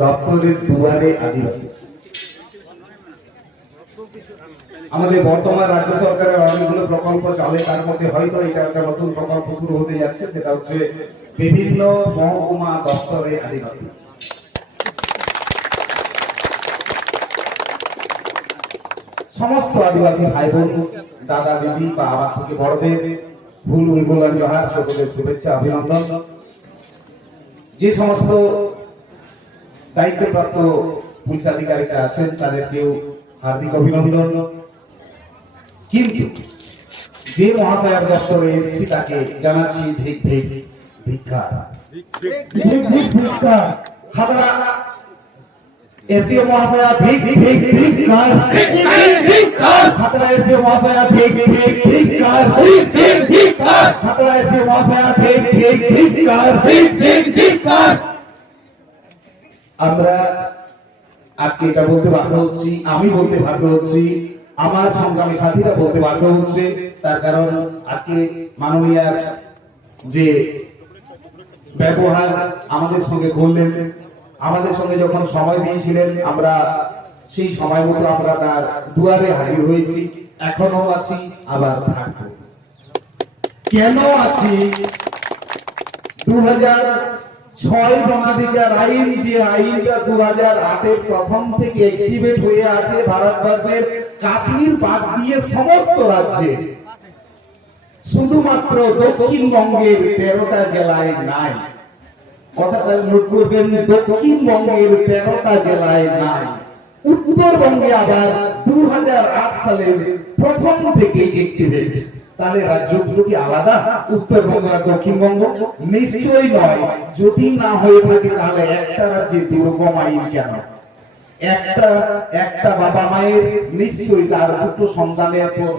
দপ্তরের দুয়ারে আদিবাসী। আমাদের বর্তমান রাজ্য সরকারের অনেকগুলো প্রকল্প চলে তার মধ্যে হয়তো এটা একটা নতুন প্রকল্প শুরু হতে যাচ্ছে, সেটা হচ্ছে বিভিন্ন মহকুমা দপ্তরে আদিবাসী। সমস্ত আদিবাসী ভাই বোন দাদা, দিদি বা আমার থেকে বড়দের ভুল উলগুলান জহার ছোটদের শুভেচ্ছা, অভিনন্দন। যে সমস্ত দায়িত্বপ্রাপ্ত পুলিশ আধিকারিকরা আছেন, তাদেরকেও হার্দিক অভিনন্দন। কিন্তু যে মহাশয়ার দপ্তরে এসেছি তাকে জানাচ্ছি ঠিক ঠিক ভিক্ষা ঠিক ঠিক ভিক্ষা খাতরা এসডিও মহাশয়া ঠিক ঠিক ভিক্ষার খাতরা এসডিও মহাশয়া ঠিক ঠিক ভিক্ষার খাতরা এসডিও মহাশয়া ঠিক ঠিক ভিক্ষার আমরা আজকে এটা বলতে বাধ্য হচ্ছি, আমি বলতে বাধ্য হচ্ছি আমার সংগ্রামী সাথীরা বলতে বাধ্য হচ্ছে, তার কারণ আজকে মাননীয় যে ব্যবহার আমাদের সঙ্গে করলেন, আমাদের সঙ্গে যখন সময় দিয়েছিলেন, আমরা সেই সময় মতো আমরা তার দুয়ারে হাজির হয়েছি এখনও আছি, আবার থাকব। কেন আছি? দু হাজার ছয় জনাধিকার আইন, যে আইনটা দু হাজার আটের প্রথম থেকে অ্যাক্টিভেট হয়ে আছে ভারতবর্ষের কাশ্মীর বাদ দিয়ে সমস্ত রাজ্যে। শুধুমাত্র দক্ষিণবঙ্গের তেরোটা জেলায় নাই। দক্ষিণবঙ্গের তেরোটা জেলায় নাই। উত্তরবঙ্গে আবার দু সালের প্রথম থেকে অ্যাক্টিভেট তাহলে রাজ্যগুলো কি আলাদা? উত্তরবঙ্গ আর দক্ষিণবঙ্গ? নিশ্চয়ই নয়। যদি না হয়ে থাকে, তাহলে একটা রাজ্যে আইন কেন? একটা একটা বাবা মায়ের নিশ্চয়ই তার দুটো সন্তানের পর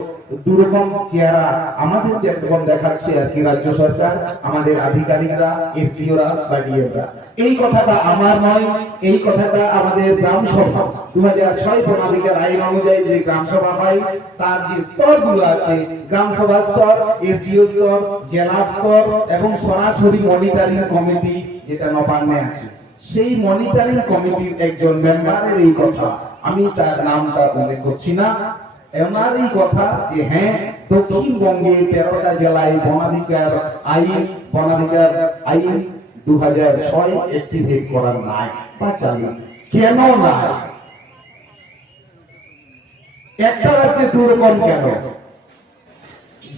দুরকম চেহারা আমাদের যেরকম দেখাচ্ছে আর কি রাজ্য সরকার, আমাদের আধিকারিকরা এসডিওরা বা ডিএমরা। এই কথাটা আমার নয়, এই কথাটা আমাদের গ্রাম সভা। দু হাজার ছয় প্রণাধিকার আইন অনুযায়ী যে গ্রাম সভা হয়, তার যে স্তরগুলো আছে, গ্রাম সভা স্তর এসডিও স্তর, জেলা স্তর এবং সরাসরি মনিটরিং কমিটি যেটা নবান্নে আছে। সেই মনিটরিং কমিটির একজন মেম্বারের এই কথা। আমি তার নামটা উল্লেখ করছি না। এনার কথা যে হ্যাঁ দক্ষিণবঙ্গে তেরোটা জেলায় বনাধিকার আইন বনাধিকার আইন দু হাজার ছয় অ্যাক্টিভেট করা নাই বা চালু। কেন একটা রাজ্যে কেন?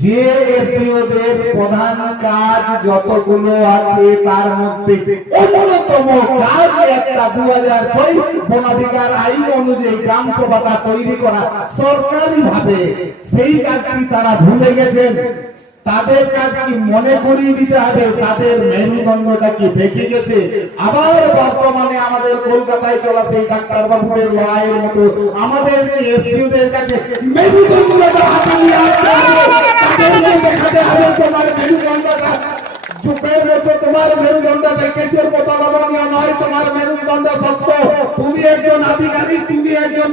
যে এসডিওদের প্রধান কাজ যতগুলো আছে তার মধ্যে অন্যতম কাজ একটা দু হাজার ছয় বনাধিকার আইন অনুযায়ী গ্রাম তৈরি করা সরকারি ভাবে সেই কাজটি তারা ভুলে গেছেন। তাদের কাজ কি মনে করিয়ে দিতে হবে তাদের মেরুদণ্ডটা কি ভেঙে গেছে আবার বর্তমানে আমাদের কলকাতায় চলা সেই ডাক্তার বাবুদের লড়াইয়ের মতো আমাদের এসপিওদের কাছে মেরুদণ্ডটা হাতে নিয়ে আসতে হবে। তাদেরকে দেখাতে হবে তোমার মতো তোমার মেরুদণ্ডটা কেচের মতো লবণীয় নয়, তোমার মেরুদণ্ড সত্য। তুমি একজন আধিকারিক, তুমি একজন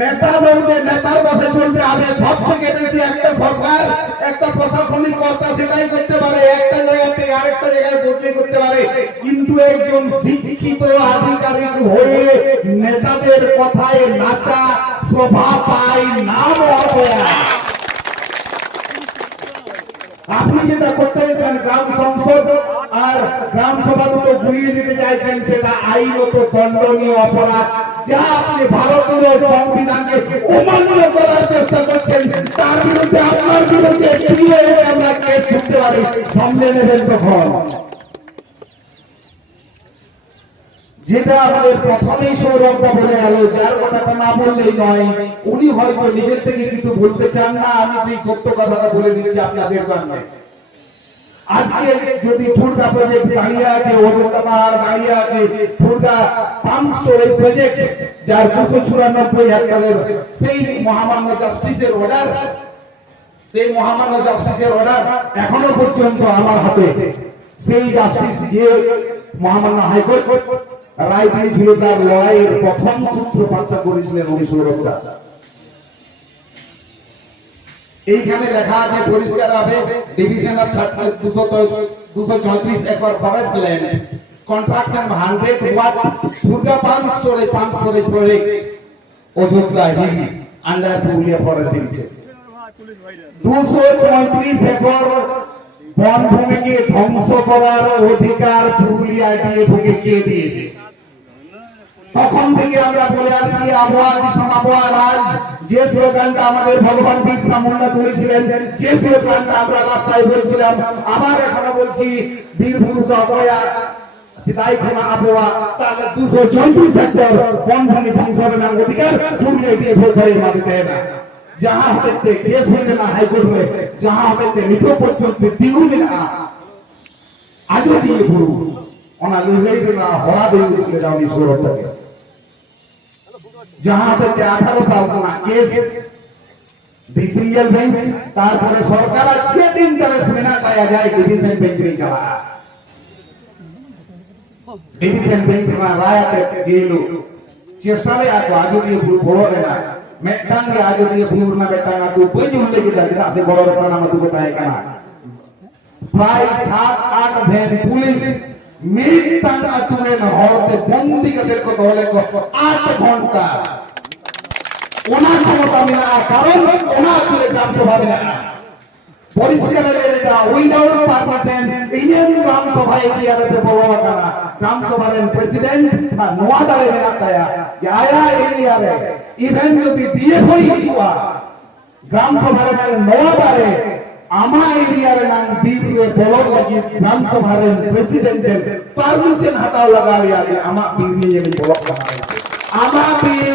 নেতা বলতে, নেতার বসে চলতে হবে। সব থেকে বেশি একটা সরকার, একটা প্রশাসনিক কর্তা সেটাই করতে পারে। একটা জায়গা থেকে আরেকটা জায়গায় বদলি করতে পারে। কিন্তু একজন শিক্ষিত আধিকারিক হয়ে নেতাদের কথায় নাচা শোভা পায় নাম অপয়া আপনি যেটা করতে চাইছেন গ্রাম সংসদ আর গ্রাম সভা দুটো ঘুরিয়ে দিতে চাইছেন সেটা আইনত দণ্ডনীয় অপরাধ। যা আপনি ভারতীয় সংবিধানকে অমান্য করার চেষ্টা করছেন, তার বিরুদ্ধে আপনার বিরুদ্ধে আমরা কেস করতে পারি। সামনে নেবেন তখন। যেটা আমাদের প্রথমেই সৌরভটা বলে গেল, যার কথাটা না বললেই নয়, উনি হয়তো নিজের থেকে কিছু বলতে চান না, আমি সেই সত্য কথাটা বলে দিচ্ছি আপনাদের সামনে। আজকে যদি ফুলকা প্রজেক্ট দাঁড়িয়ে আছে অযোধ্যা পাহাড় দাঁড়িয়ে আছে। ফুলকা পাম্প স্টোরেজ প্রজেক্ট যার দুশো চুরানব্বই হেক্টরের সেই মহামান্য জাস্টিসের অর্ডার সেই মহামান্য জাস্টিসের অর্ডার এখনও পর্যন্ত আমার হাতে। সেই জাস্টিস যে মহামান্য হাইকোর্ট রায় দিয়েছিল, তার লড়াইয়ের প্রথম সূত্রপাতটা করেছিলেন উনিশশো রবিদাস এইখানে লেখা আছে, পরিষ্কার হবে ডিভিশন অফ দুশো দুশো চৌত্রিশ acre forest land hundred watt pump storage pump storage project Ayodhya under Purulia forest দুশো চৌত্রিশ একর ধ্বংস করার অধিকার পুরুলিয়া ডিএফকে কে দিয়েছে? তখন থেকে আমরা বলে আসছি, আবহাওয়া ভীষণ আবহাওয়া রাজ। যে স্লোগানটা আমাদের ভগবান বিরসা মুন্ডা তুলেছিলেন, যে স্লোগানটা আমরা রাস্তায় বলছিলাম, আবার এখনও বলছি, বীরভূম আবহাওয়া সিদাই খোলা আবহাওয়া তাহলে দুশো না, অধিকার দিয়ে ভোট হয়ে মাটিতে। না যাহা হতে আঠারো সাল না কেস ডিসিএল বেঞ্চ তারপরে সরকার আজকে দিন তারা সেমিনার পাওয়া যায় ডিভিশন বেঞ্চ নেই চালা ডিভিশন বেঞ্চ মা রায়াতে গেলু চেষ্টালে ako আজও দিয়ে ভুল বড় না মেটাং রে আজও দিয়ে ভুল না বেটাং aku বই উল্লে কি জানি আছে বড় রাস্তা নাম তুকে তাই কানা প্রায় সাত আট ভ্যান পুলিশ হরতে বন্দি কাদের কত হলে আট ঘণ্টা। ওনার ক্ষমতা মেলা কারণ ওনার আতুরে গ্রামসভা মেলা পরিষ্কার এটা, উইদাউট পারপাসেন ইন্ডিয়ান গ্রাম সভা এরিয়াতে বড় কানা? গ্রাম সভার প্রেসিডেন্ট বা নোয়া দারে মেলা তায়া আয়া এরিয়ারে ইভেন যদি দিয়ে হই হিয়া? গ্রাম সভার নোয়া দারে আমা এরিয়ার নাম বড় লাগি গ্রাম সভার প্রেসিডেন্টের পারমিশন হাতাও লাগাইয়া আমা বিয়ে বড় আমা বিয়ে